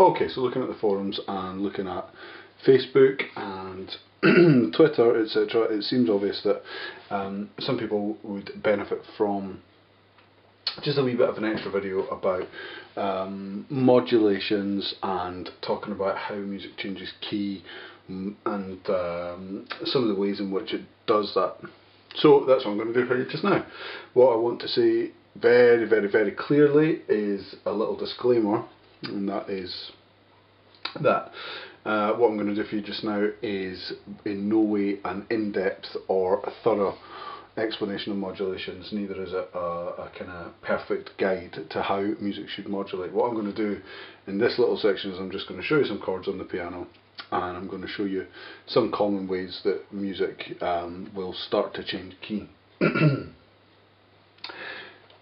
Okay, so looking at the forums and looking at Facebook and Twitter, etc., it seems obvious that some people would benefit from just a wee bit of an extra video about modulations and talking about how music changes key and some of the ways in which it does that. So that's what I'm going to do for you just now. What I want to say very, very, very clearly is a little disclaimer, and that is that what I'm going to do for you just now is in no way an in-depth or a thorough explanation of modulations, neither is it a kind of perfect guide to how music should modulate. What I'm going to do in this little section is I'm just going to show you some chords on the piano, and I'm going to show you some common ways that music will start to change key.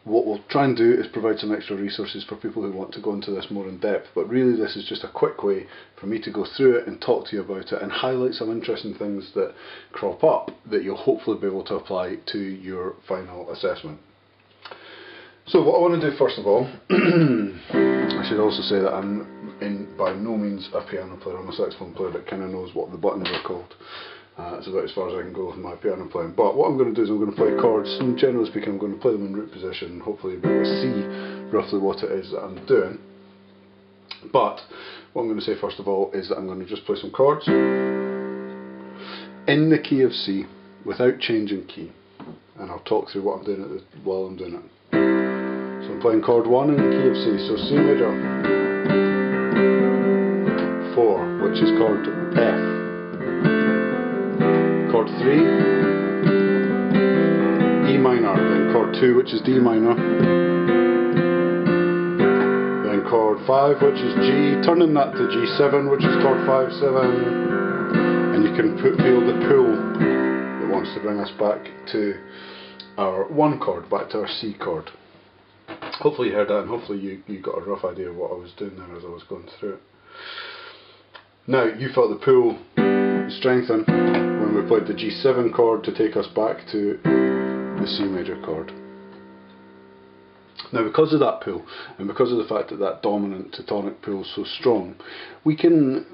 What we'll try and do is provide some extra resources for people who want to go into this more in depth, but really this is just a quick way for me to go through it and talk to you about it and highlight some interesting things that crop up that you'll hopefully be able to apply to your final assessment. So what I want to do first of all, I should also say that I'm by no means a piano player. I'm a saxophone player that kind of knows what the buttons are called. It's about as far as I can go with my piano playing. But what I'm going to do is I'm going to play chords, and generally speaking I'm going to play them in root position and hopefully be able to see roughly what it is that I'm doing. But what I'm going to say first of all is that I'm going to just play some chords in the key of C without changing key, and I'll talk through what I'm doing while I'm doing it. So I'm playing chord 1 in the key of C, so C major, 4, which is chord F, chord 3, E minor, then chord 2, which is D minor, then chord 5, which is G, turning that to G7, which is chord 5, 7, and you can feel the pull that wants to bring us back to our 1 chord, back to our C chord. Hopefully you heard that, and hopefully you got a rough idea of what I was doing there as I was going through it. Now, you felt the pull strengthen when we played the G7 chord to take us back to the C major chord. Now, because of that pull, and because of the fact that that dominant to tonic pull is so strong, we can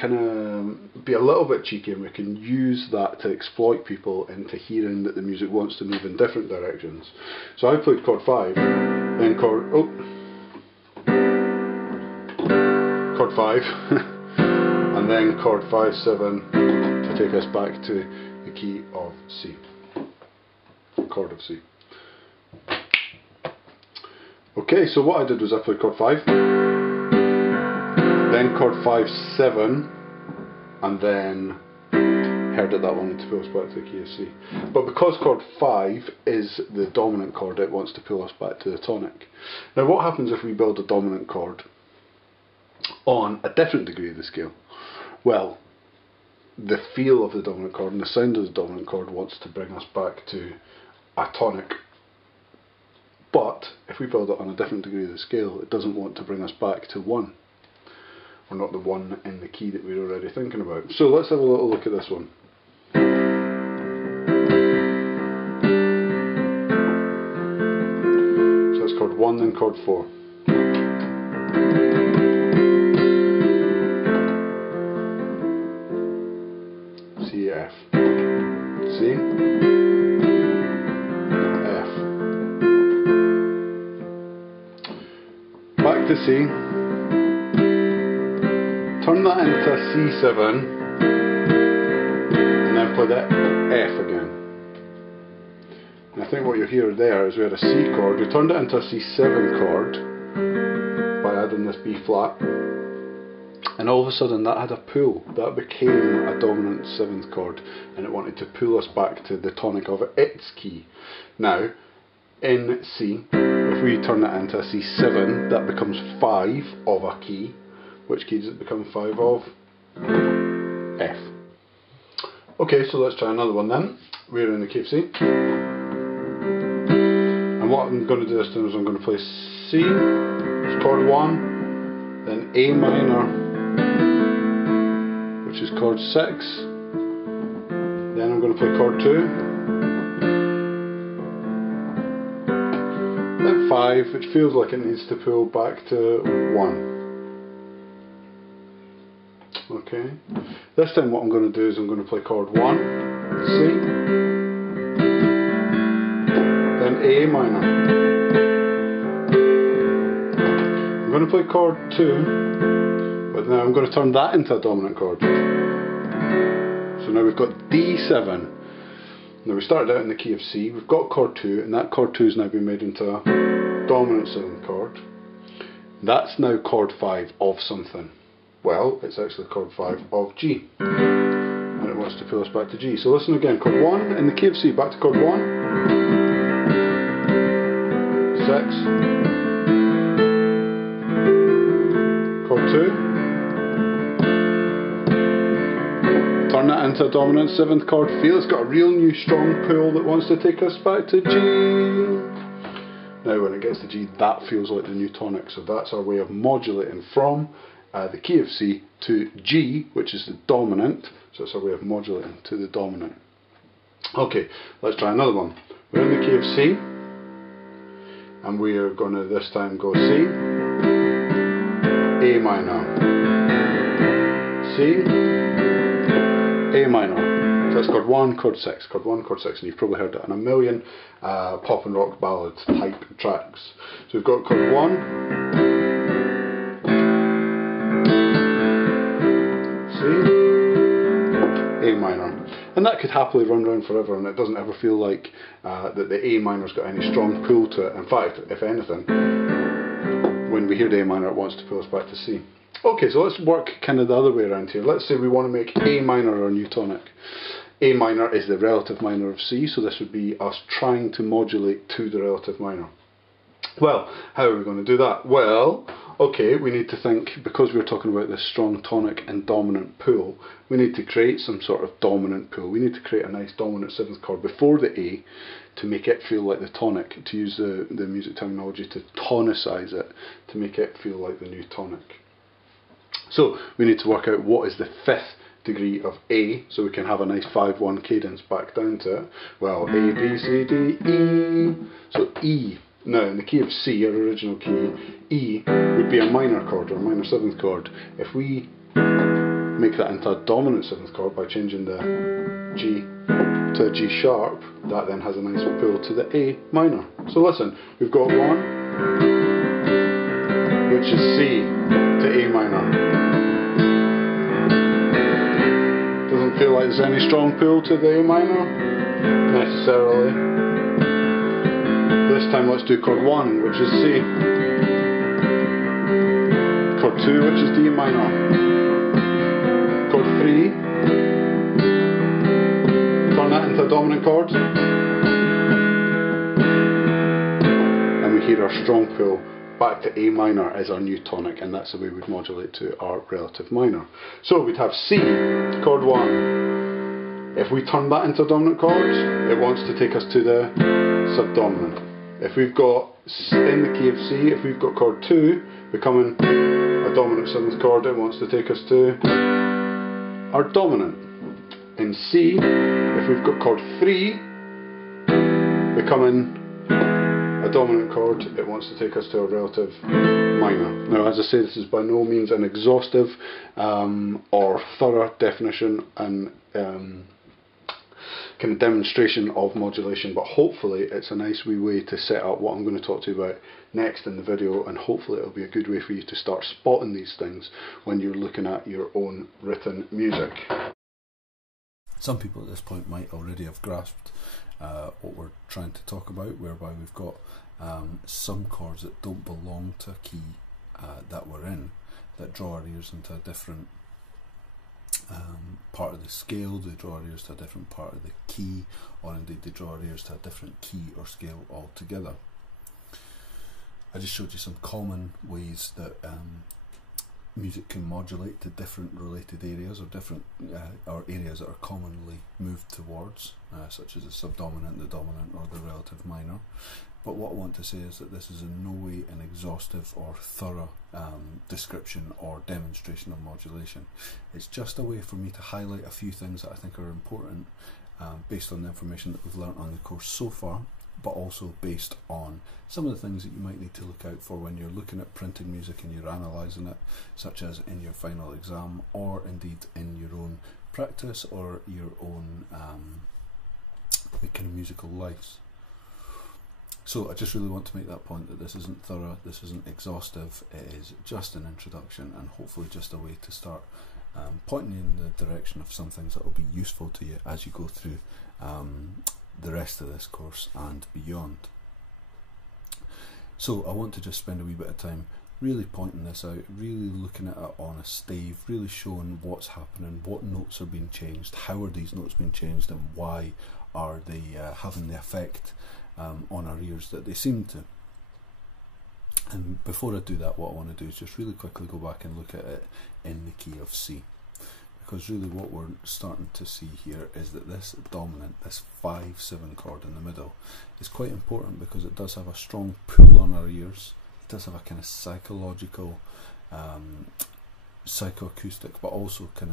kind of be a little bit cheeky, and we can use that to exploit people into hearing that the music wants to move in different directions. So I played chord 5, then chord 5, and then chord 5, 7 to take us back to the key of C, chord of C. Okay, so what I did was I played chord 5, then chord 5, 7, and then heard that wanted to pull us back to the key of C. But because chord 5 is the dominant chord, it wants to pull us back to the tonic. Now what happens if we build a dominant chord on a different degree of the scale? Well, the feel of the dominant chord and the sound of the dominant chord wants to bring us back to a tonic. But if we build it on a different degree of the scale, it doesn't want to bring us back to 1. Or not the 1 in the key that we're already thinking about. So let's have a little look at this one. So that's chord 1, then chord 4. C, F, C, F, back to C, turn that into a C7, and then play that F again. And I think what you hear there is we had a C chord, we turned it into a C7 chord by adding this B flat, and all of a sudden that had a pull. That became a dominant 7th chord, and it wanted to pull us back to the tonic of its key. Now, in C, if we turn that into a C7, that becomes 5 of a key. Which key does it become 5 of? F. Okay, so let's try another one then. We're in the key of C. And what I'm going to do this time is I'm going to play C, it's chord 1, then A minor, which is chord 6, then I'm going to play chord 2, then 5, which feels like it needs to pull back to 1. Okay. This time what I'm going to do is I'm going to play chord 1, C, then A minor. I'm going to play chord 2, but now I'm going to turn that into a dominant chord. So now we've got D7. Now we started out in the key of C, we've got chord 2, and that chord 2 has now been made into a dominant 7th chord. That's now chord 5 of something. Well, it's actually chord 5 of G. And it wants to pull us back to G. So listen again, chord 1 in the key of C, back to chord 1. 6. Chord 2. Turn that into a dominant 7th chord. Feel it's got a real new strong pull that wants to take us back to G. Now when it gets to G, that feels like the new tonic. So that's our way of modulating from the key of C to G, which is the dominant. So it's our way of modulating to the dominant. Okay, let's try another one. We're in the key of C, and we are going to this time go C, A minor, C, A minor. So that's chord 1, chord 6, chord 1, chord 6, and you've probably heard it in a million pop and rock ballad type tracks. So we've got chord 1, C, A minor. And that could happily run around forever, and it doesn't ever feel like that the A minor's got any strong pull to it. In fact, if anything, when we hear the A minor, it wants to pull us back to C. Okay, so let's work kind of the other way around here. Let's say we want to make A minor our new tonic. A minor is the relative minor of C, so this would be us trying to modulate to the relative minor. Well, how are we going to do that? Well, okay, we need to think, because we're talking about this strong tonic and dominant pull, we need to create some sort of dominant pull. We need to create a nice dominant 7th chord before the A to make it feel like the tonic, to use the music terminology, to tonicize it, to make it feel like the new tonic. So we need to work out what is the 5th degree of A, so we can have a nice 5-1 cadence back down to it. Well, A, B, C, D, E. So E. Now in the key of C, our original key, E would be a minor chord, or a minor 7th chord. If we make that into a dominant 7th chord by changing the G to a G sharp, that then has a nice pull to the A minor. So listen, we've got 1, which is C to A minor. Doesn't feel like there's any strong pull to the A minor, necessarily. This time let's do chord 1, which is C. Chord 2, which is D minor. Chord 3. Turn that into a dominant chord. And we hear our strong pull back to A minor as our new tonic, and that's the way we'd modulate to our relative minor. So we'd have C, chord 1. If we turn that into a dominant chord, it wants to take us to the subdominant. If we've got, in the key of C, if we've got chord 2 becoming a dominant 7th chord, it wants to take us to our dominant. In C, if we've got chord 3 becoming a dominant chord, it wants to take us to a relative minor. Now, as I say, this is by no means an exhaustive or thorough definition and kind of demonstration of modulation, but hopefully it's a nice wee way to set up what I'm going to talk to you about next in the video, and hopefully it'll be a good way for you to start spotting these things when you're looking at your own written music. Some people at this point might already have grasped what we're trying to talk about, whereby we've got some chords that don't belong to a key that we're in, that draw our ears into a different part of the scale, they draw our ears to a different part of the key, or indeed they draw our ears to a different key or scale altogether. I just showed you some common ways that music can modulate to different related areas, or different or areas that are commonly moved towards, such as the subdominant, the dominant, or the relative minor. But what I want to say is that this is in no way an exhaustive or thorough description or demonstration of modulation. It's just a way for me to highlight a few things that I think are important based on the information that we've learnt on the course so far, but also based on some of the things that you might need to look out for when you're looking at printed music and you're analysing it, such as in your final exam, or indeed in your own practice or your own kind of musical lives. So I just really want to make that point that this isn't thorough, this isn't exhaustive, it is just an introduction and hopefully just a way to start pointing in the direction of some things that will be useful to you as you go through the rest of this course and beyond. So I want to just spend a wee bit of time really pointing this out, really looking at it on a stave, really showing what's happening, what notes are being changed, how are these notes being changed, and why are they having the effect on our ears that they seem to. And before I do that, what I want to do is just really quickly go back and look at it in the key of C, because really what we're starting to see here is that this dominant, this 5-7 chord in the middle, is quite important because it does have a strong pull on our ears. It does have a kind of psychological, psychoacoustic, but also kind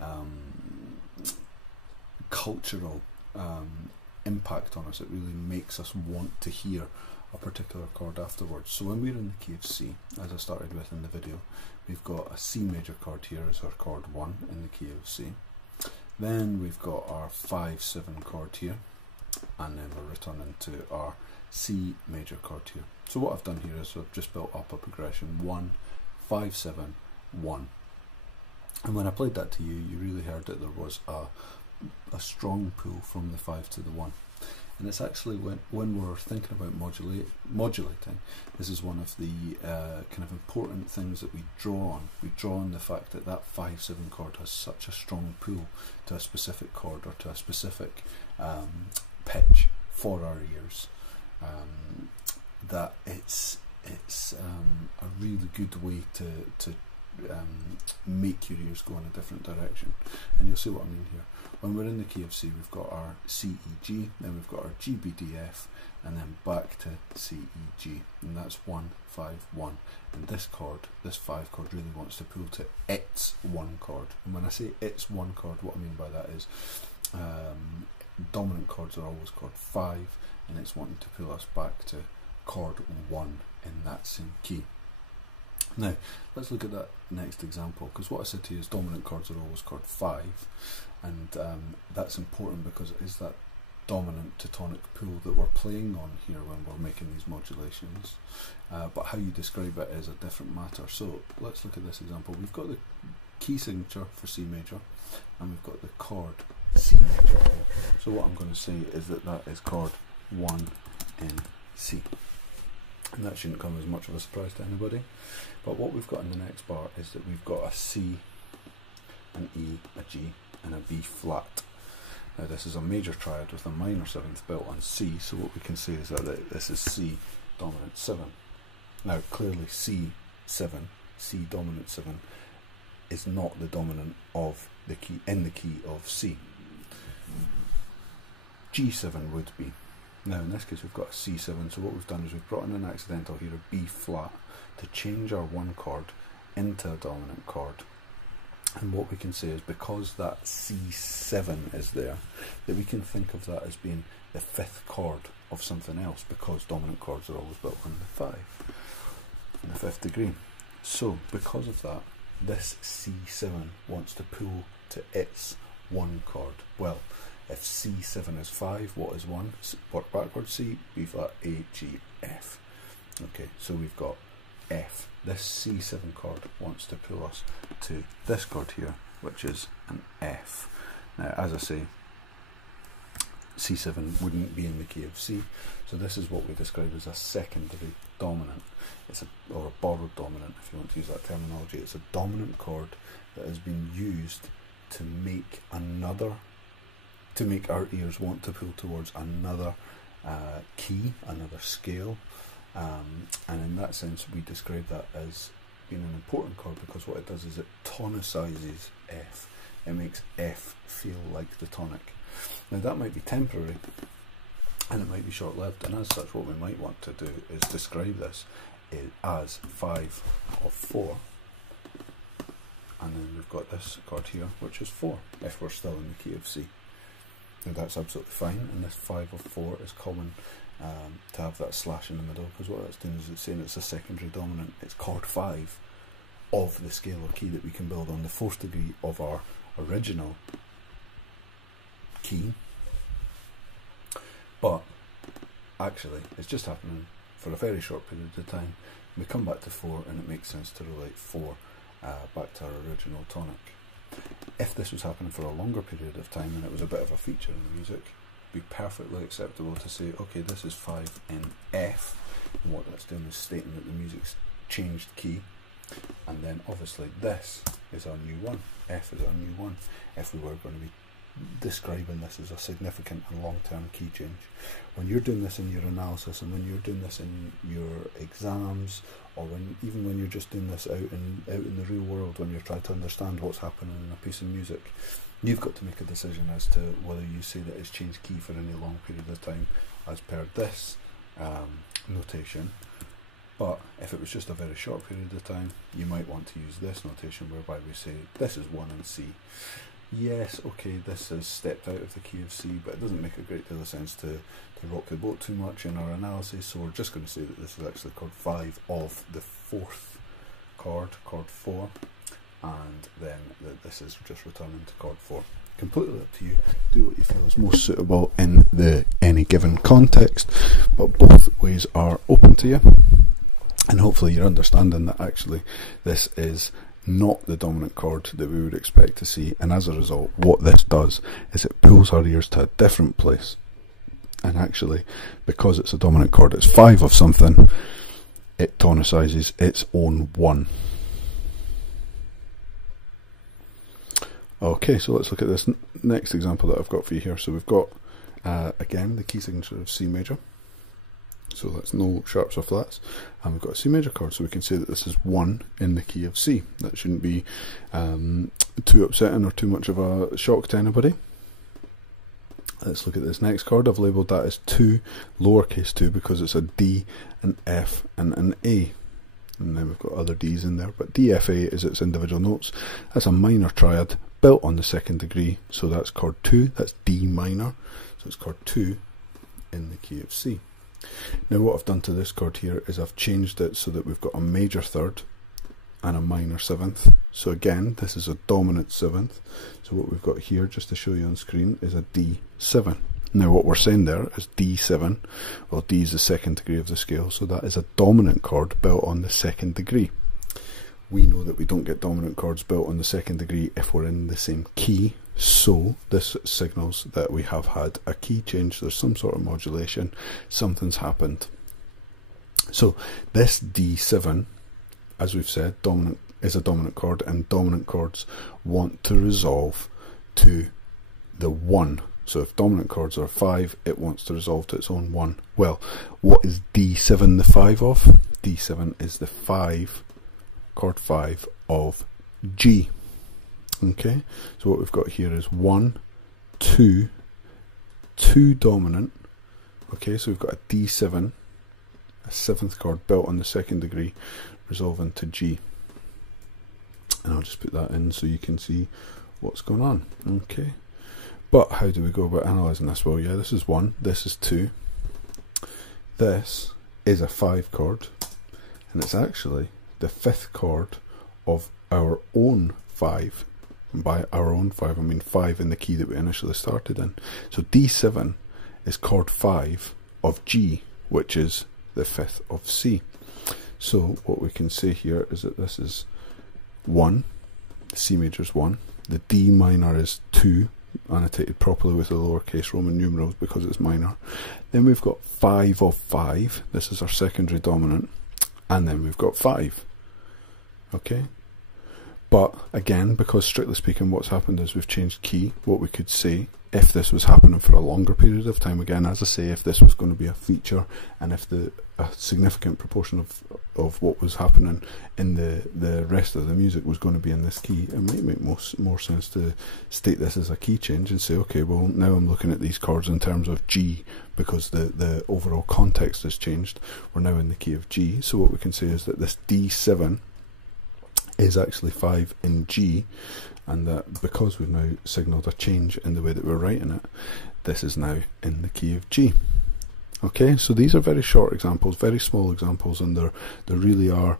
of cultural impact on us. It really makes us want to hear a particular chord afterwards. So when we're in the key of C, as I started with in the video, we've got a C major chord here as our chord 1 in the key of C. Then we've got our 5-7 chord here, and then we're returning to our C major chord here. So what I've done here is I've just built up a progression 1, 5-7, 1. And when I played that to you, you really heard that there was a strong pull from the 5 to the 1. And it's actually when we're thinking about modulating, this is one of the kind of important things that we draw on. We draw on the fact that that 5-7 chord has such a strong pull to a specific chord or to a specific pitch for our ears, that it's a really good way to make your ears go in a different direction. And you'll see what I mean here. When we're in the key of C, we've got our C, E, G, then we've got our G, B, D, F, and then back to C, E, G, and that's 1, 5, 1. And this chord, this 5 chord, really wants to pull to its 1 chord. And when I say its 1 chord, what I mean by that is dominant chords are always chord 5, and it's wanting to pull us back to chord 1 in that same key. Now, let's look at that next example, because what I said to you is dominant chords are always chord 5, and that's important because it is that dominant to tonic pull that we're playing on here when we're making these modulations, but how you describe it is a different matter. So let's look at this example. We've got the key signature for C major, and we've got the chord C major here. So what I'm going to say is that that is chord 1 in C. And that shouldn't come as much of a surprise to anybody. But what we've got in the next bar is that we've got a C, an E, a G, and a B flat. Now this is a major triad with a minor 7th built on C, so what we can say is that this is C dominant 7. Now clearly C7, C dominant 7, is not the dominant of the key in the key of C. G7 would be. Now in this case we've got a C7, so what we've done is we've brought in an accidental here, a B flat, to change our 1 chord into a dominant chord. And what we can say is because that C7 is there, that we can think of that as being the 5th chord of something else, because dominant chords are always built on the 5, in the 5th degree. So because of that, this C7 wants to pull to its 1 chord. Well, if C7 is 5, what is 1? Work backwards, C, B flat, A, G, F. Okay, so we've got F. This C7 chord wants to pull us to this chord here, which is an F. Now, as I say, C7 wouldn't be in the key of C, so this is what we describe as a secondary dominant. It's or a borrowed dominant, if you want to use that terminology. It's a dominant chord that has been used to make our ears want to pull towards another key, another scale, and in that sense we describe that as being an important chord because what it does is it tonicizes F. It makes F feel like the tonic. Now that might be temporary and it might be short-lived, and as such what we might want to do is describe this as 5 of 4, and then we've got this chord here which is 4 if we're still in the key of C. Now that's absolutely fine, and this 5 of 4 is common to have that slash in the middle, because what that's doing is it's saying it's a secondary dominant. It's chord 5 of the scale or key that we can build on the 4th degree of our original key, but actually it's just happening for a very short period of time. We come back to 4 and it makes sense to relate 4 back to our original tonic. If this was happening for a longer period of time and it was a bit of a feature in the music, it'd be perfectly acceptable to say, okay, this is 5 in F, and what that's doing is stating that the music's changed key, and then obviously this is our new one. F is our new one. If we were going to be describing this as a significant and long-term key change, when you're doing this in your analysis and when you're doing this in your exams, or even when you're just doing this out in the real world, when you're trying to understand what's happening in a piece of music, you've got to make a decision as to whether you say that it's changed key for any long period of time as per this notation. But if it was just a very short period of time, you might want to use this notation whereby we say this is 1 in C. Yes, okay, this has stepped out of the key of C, but it doesn't make a great deal of sense to rock the boat too much in our analysis, so we're just going to say that this is actually chord 5 of the 4th chord, chord 4, and then this is just returning to chord 4. Completely up to you. Do what you feel is most suitable in any given context, but both ways are open to you, and hopefully you're understanding that actually this is not the dominant chord that we would expect to see, and as a result what this does is it pulls our ears to a different place, and actually because it's a dominant chord, it's 5 of something, it tonicizes its own 1. Okay, so let's look at this next example that I've got for you here. So we've got again the key signature of C major, so that's no sharps or flats, and we've got a C major chord, so we can say that this is 1 in the key of C. That shouldn't be too upsetting or too much of a shock to anybody. Let's look at this next chord. I've labelled that as 2, lowercase 2, because it's a D, an F and an A, and then we've got other D's in there, but DFA is its individual notes. That's a minor triad built on the 2nd degree, so that's chord 2, that's D minor, so it's chord 2 in the key of C. Now what I've done to this chord here is I've changed it so that we've got a major 3rd and a minor 7th. So again, this is a dominant 7th. So what we've got here, just to show you on screen, is a D7. Now what we're saying there is D7, well, D is the 2nd degree of the scale, so that is a dominant chord built on the 2nd degree. We know that we don't get dominant chords built on the 2nd degree if we're in the same key, so this signals that we have had a key change. There's some sort of modulation, something's happened. So this D7, as we've said, dominant is a dominant chord, and dominant chords want to resolve to the 1. So if dominant chords are 5, it wants to resolve to its own 1. Well, what is D7 the 5 of? D7 is the 5, chord 5 of G. Okay, so what we've got here is 1, 2, 2 dominant. Okay, so we've got a D7, a 7th chord built on the 2nd degree, resolving to G. And I'll just put that in so you can see what's going on. Okay, but how do we go about analysing this? Well, yeah, this is 1, this is 2, this is a 5 chord, and it's actually the 5th chord of our own 5. And by our own 5, I mean 5 in the key that we initially started in. So D7 is chord 5 of G, which is the 5th of C. So what we can say here is that this is 1, the C major is 1, the D minor is 2, annotated properly with the lowercase Roman numerals because it's minor. Then we've got 5 of 5, this is our secondary dominant, and then we've got 5. Okay, but again, because strictly speaking what's happened is we've changed key, what we could say, if this was happening for a longer period of time, again, as I say, if this was going to be a feature, and if a significant proportion of what was happening in the rest of the music was going to be in this key, it might make more sense to state this as a key change and say, okay, well, now I'm looking at these chords in terms of G, because the overall context has changed. We're now in the key of G, so what we can say is that this D7 is actually 5 in G, and that because we've now signalled a change in the way that we're writing it, this is now in the key of G. Okay, so these are very short examples, very small examples, and they really are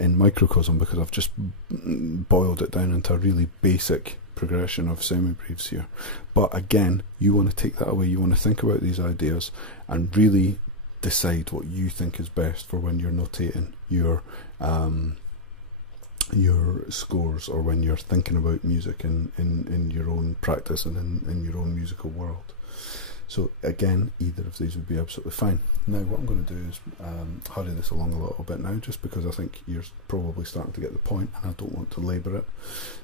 in microcosm, because I've just boiled it down into a really basic progression of semi-breves here. But again, you want to take that away, you want to think about these ideas and really decide what you think is best for when you're notating your scores, or when you're thinking about music in your own practice and in your own musical world. So again, either of these would be absolutely fine. Now what I'm going to do is hurry this along a little bit now, just because I think you're probably starting to get the point and I don't want to labour it.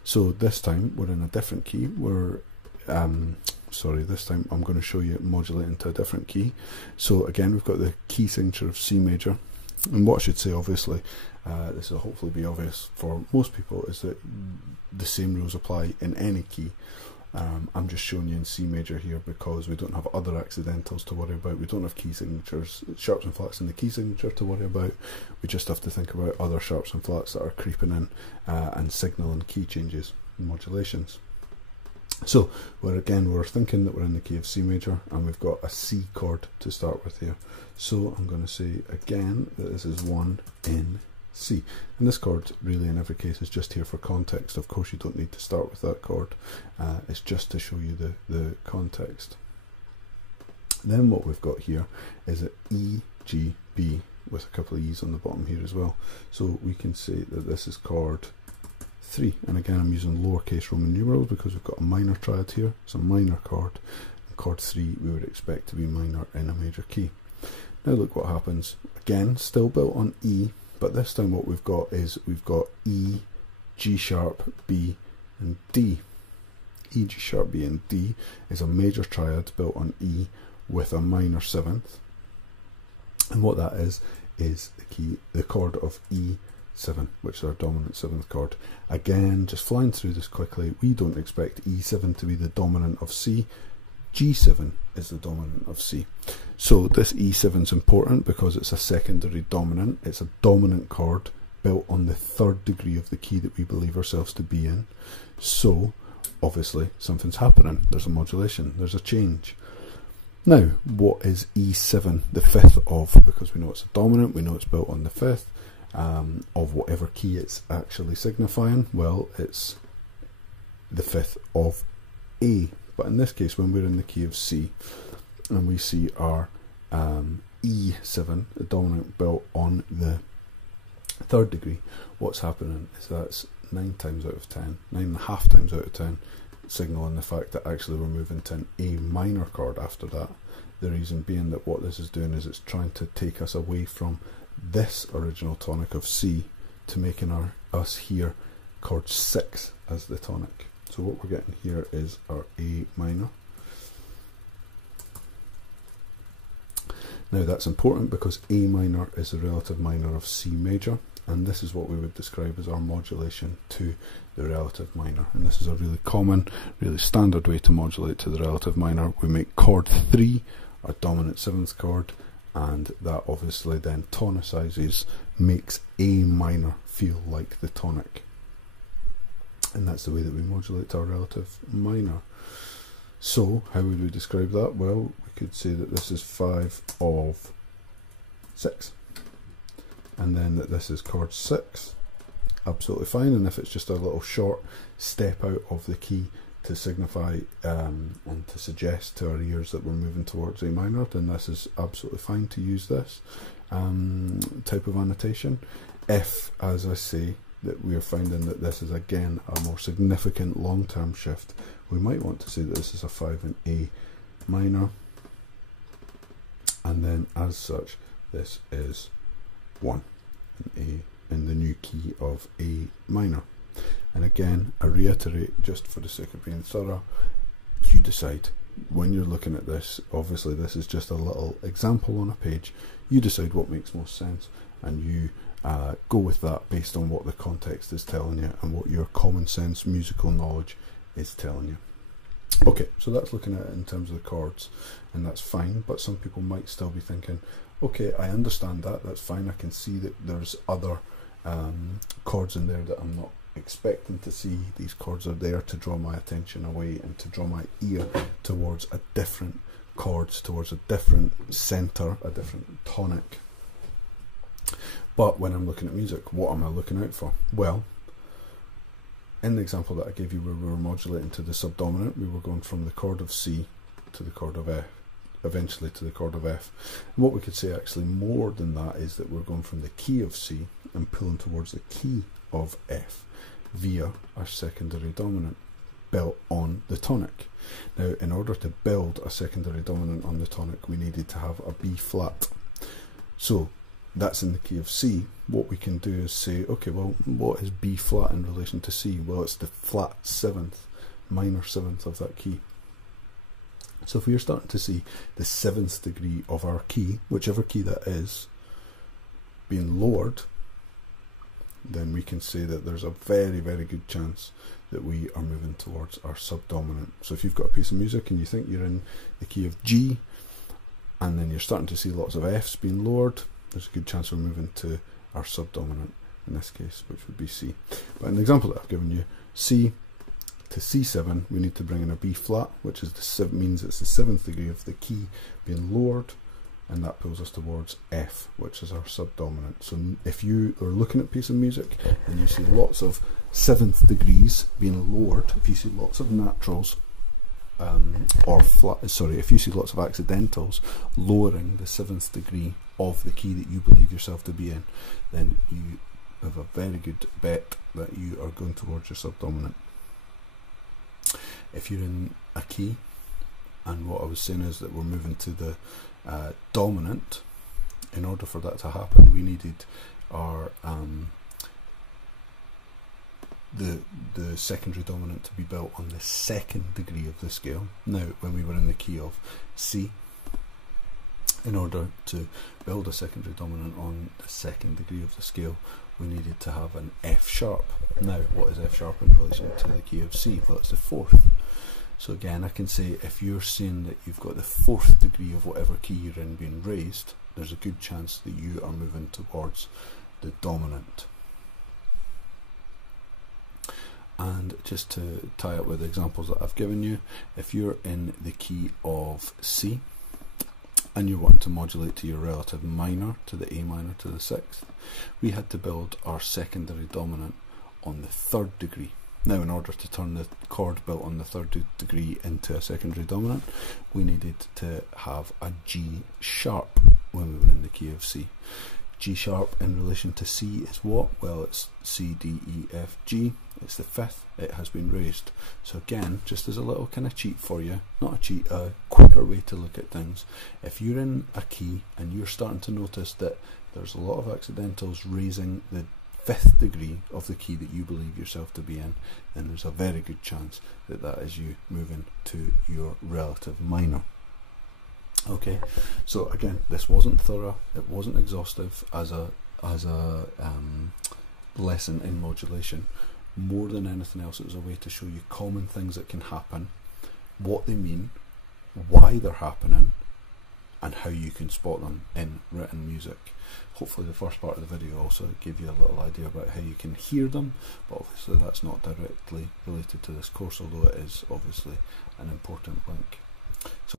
So this time we're in a different key. This time I'm going to show you modulating to a different key. So again, we've got the key signature of C major, and what I should say, obviously, this will hopefully be obvious for most people, is that the same rules apply in any key. I'm just showing you in C major here because we don't have other accidentals to worry about. We don't have key signatures, sharps and flats in the key signature to worry about. We just have to think about other sharps and flats that are creeping in and signaling key changes and modulations. So we're thinking that we're in the key of C major, and we've got a C chord to start with here. So I'm going to say again that this is 1 in C, and this chord really in every case is just here for context. Of course you don't need to start with that chord, it's just to show you the context. Then what we've got here is an E, G, B with a couple of E's on the bottom here as well. So we can say that this is chord 3, and again I'm using lowercase Roman numerals because we've got a minor triad here. It's a minor chord, and chord 3 we would expect to be minor in a major key. Now look what happens. Again, still built on E, but this time what we've got is we've got E, G sharp, B and D. E, G sharp, B and D is a major triad built on E with a minor 7th, and what that is the chord of E7, which is our dominant 7th chord. Again, just flying through this quickly, we don't expect E7 to be the dominant of C. G7 is the dominant of C. So this E7 is important because it's a secondary dominant. It's a dominant chord built on the 3rd degree of the key that we believe ourselves to be in. So obviously something's happening. There's a modulation, there's a change. Now what is E7 the 5th of? Because we know it's a dominant, we know it's built on the 5th of whatever key it's actually signifying. Well, it's the 5th of A. But in this case, when we're in the key of C and we see our E7, the dominant built on the 3rd degree, what's happening is that's 9 times out of 10, 9.5 times out of 10, signaling the fact that actually we're moving to an A minor chord after that. The reason being that what this is doing is it's trying to take us away from this original tonic of C to making us hear chord 6 as the tonic. So what we're getting here is our A minor. Now that's important because A minor is the relative minor of C major, and this is what we would describe as our modulation to the relative minor. And this is a really common, really standard way to modulate to the relative minor. We make chord 3 our dominant 7th chord, and that obviously then tonicizes, makes A minor feel like the tonic. And that's the way that we modulate our relative minor. So how would we describe that? Well, we could say that this is 5 of 6, and then that this is chord 6. Absolutely fine. And if it's just a little short step out of the key to signify and to suggest to our ears that we're moving towards A minor, then this is absolutely fine to use this type of annotation. If, as I say, that we are finding that this is again a more significant long-term shift, we might want to say that this is a 5 in A minor, and then as such this is 1 in the new key of A minor. And again, I reiterate, just for the sake of being thorough, you decide when you're looking at this. Obviously this is just a little example on a page. You decide what makes most sense, and you go with that based on what the context is telling you and what your common sense musical knowledge is telling you. Okay, so that's looking at it in terms of the chords, and that's fine, but some people might still be thinking, okay, I understand that, that's fine, I can see that there's other chords in there that I'm not expecting to see. These chords are there to draw my attention away and to draw my ear towards a different chords towards a different centre, a different tonic. But when I'm looking at music, what am I looking out for? Well, in the example that I gave you where we were modulating to the subdominant, we were going from the chord of C to the chord of F, eventually to the chord of F. And what we could say actually more than that is that we're going from the key of C and pulling towards the key of F via our secondary dominant built on the tonic. Now, in order to build a secondary dominant on the tonic, we needed to have a B flat. So that's in the key of C. What we can do is say, okay, well, what is B flat in relation to C? Well, it's the flat seventh, minor seventh of that key. So if we're starting to see the seventh degree of our key, whichever key that is, being lowered, then we can say that there's a very, very good chance that we are moving towards our subdominant. So if you've got a piece of music and you think you're in the key of G, and then you're starting to see lots of Fs being lowered, there's a good chance we're moving to our subdominant in this case, which would be C. But in the example that I've given you, C to C7, we need to bring in a B flat, which is means it's the seventh degree of the key being lowered, and that pulls us towards F, which is our subdominant. So if you are looking at a piece of music and you see lots of seventh degrees being lowered, if you see lots of naturals if you see lots of accidentals lowering the seventh degree of the key that you believe yourself to be in, then you have a very good bet that you are going towards your subdominant. If you're in a key, and what I was saying is that we're moving to the dominant, in order for that to happen, we needed our the secondary dominant to be built on the second degree of the scale. Now, when we were in the key of C, in order to build a secondary dominant on the second degree of the scale, we needed to have an F sharp. Now, what is F sharp in relation to the key of C? Well, it's the fourth. So again, I can say if you're saying that you've got the fourth degree of whatever key you're in being raised, there's a good chance that you are moving towards the dominant. And just to tie up with the examples that I've given you, if you're in the key of C and you're wanting to modulate to your relative minor, to the A minor, to the sixth, we had to build our secondary dominant on the third degree. Now, in order to turn the chord built on the third degree into a secondary dominant, we needed to have a G sharp when we were in the key of C. G sharp in relation to C is what? Well, it's C, D, E, F, G. It's the fifth. It has been raised. So again, just as a little kind of cheat for you, not a cheat, a quicker way to look at things. If you're in a key and you're starting to notice that there's a lot of accidentals raising the fifth degree of the key that you believe yourself to be in, then there's a very good chance that that is you moving to your relative minor. Okay, so again, this wasn't thorough, it wasn't exhaustive as a lesson in modulation. More than anything else, it was a way to show you common things that can happen, what they mean, why they're happening, and how you can spot them in written music. Hopefully the first part of the video also gave you a little idea about how you can hear them, but obviously that's not directly related to this course, although it is obviously an important link. So